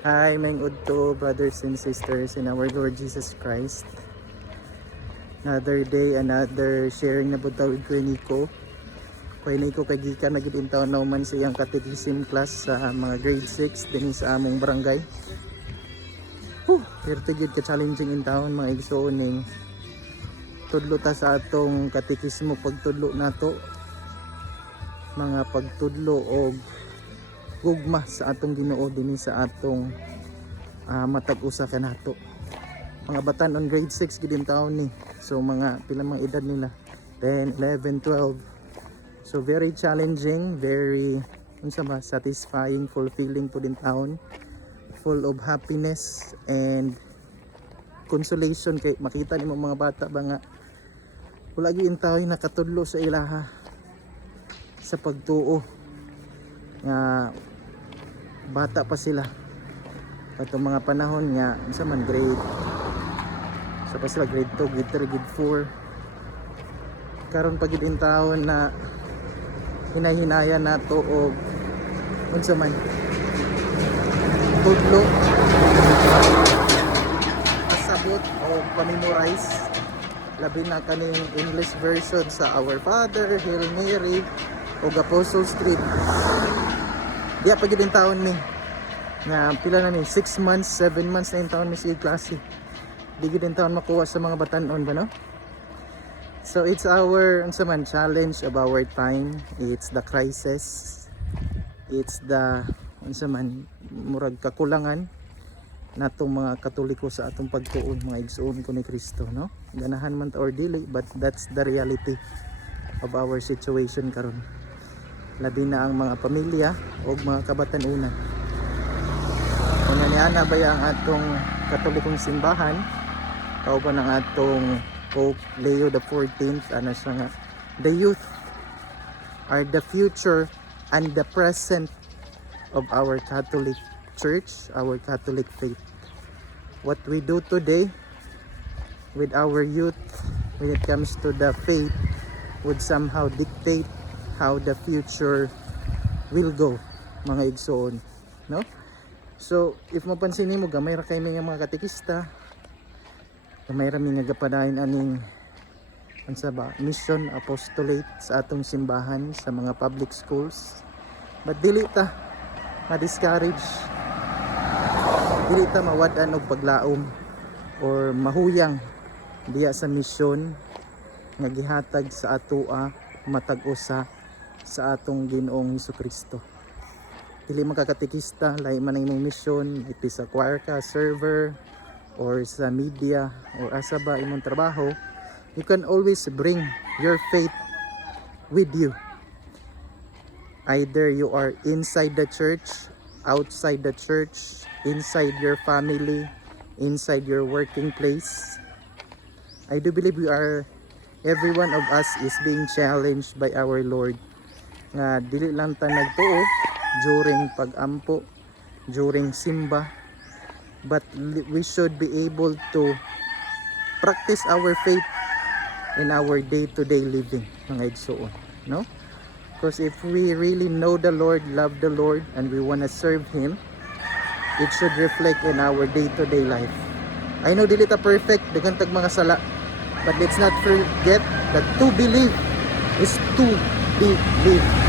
Hi, Meng Udto, brothers and sisters in our Lord Jesus Christ. Another day, another sharing na butawid ko ni Nico. Kaya Nico kagikan nagibintaw na man sa iyang catechism class sa mga grade 6 din sa among barangay. Pero tigid ka challenging in town mga igsooning. Tudlo ta sa atong katekismo pagtudlo nato. Mga pagtudlo og gugma sa atong Ginoo dinhi sa atong matag usa kanato. Mga batan on grade 6 gid taon ni. So mga pila mga edad nila 10, 11, 12. So very challenging, very unsa ba satisfying, fulfilling po din taon. Full of happiness and consolation kay makita nimo mga bata ba nga wala gyud taoy nakatudlo sa ilaha sa pagtuo nga bata pa sila katong mga panahon nga unsa man grade sa pa sila grade 2, grade 3, grade 4 karon pa gyud taon na hinahinaya nato og unsa man tudlo pasabot o pamemorize labi na kaning English version sa Our Father, Hail Mary o Apostles' Creed. Diya pa gyud taon ni nga pila na ni 6 months, 7 months na yung taon ni sa klase. Di gyud taon makuha sa mga batan-on ba no? So it's our unsa man challenge of our time. It's the crisis. It's the unsa man murag kakulangan natong mga Katoliko sa atong pagtuon mga igsoon ko ni Kristo no. Ganahan man or dili but that's the reality of our situation karon. Labi na ang mga pamilya o mga kabatan-unan. Kung naniana ba ang atong Katolikong simbahan kauban ang atong Pope Leo the 14th ano siya nga the youth are the future and the present of our Catholic Church, our Catholic faith. What we do today with our youth when it comes to the faith would somehow dictate how the future will go mga igsoon no. So if mapansin nimo gamay ra kay mga katekista gamay ra mi nga gapadayon aning unsa ba mission apostolate sa atong simbahan sa mga public schools but dili ta ma-discourage dili ta mawad-an og paglaom or mahuyang diya sa mission nga gihatag sa atoa matag usa sa atong Ginoong Hesukristo. Dili man ka katekista lahi man ang imong mission iti sa choir ka, server or sa media or asa ba imong trabaho, you can always bring your faith with you. Either you are inside the church, outside the church, inside your family, inside your working place. I do believe every one of us is being challenged by our Lord. Nga dili lang ta nagtuo during pag-ampo, during simba, but we should be able to practice our faith in our day-to-day living mga igsoon, no? Because if we really know the Lord, love the Lord, and we want to serve Him, it should reflect in our day-to-day life. I know dili ta perfect, daghang tag mga sala, but let's not forget that to believe is to believe.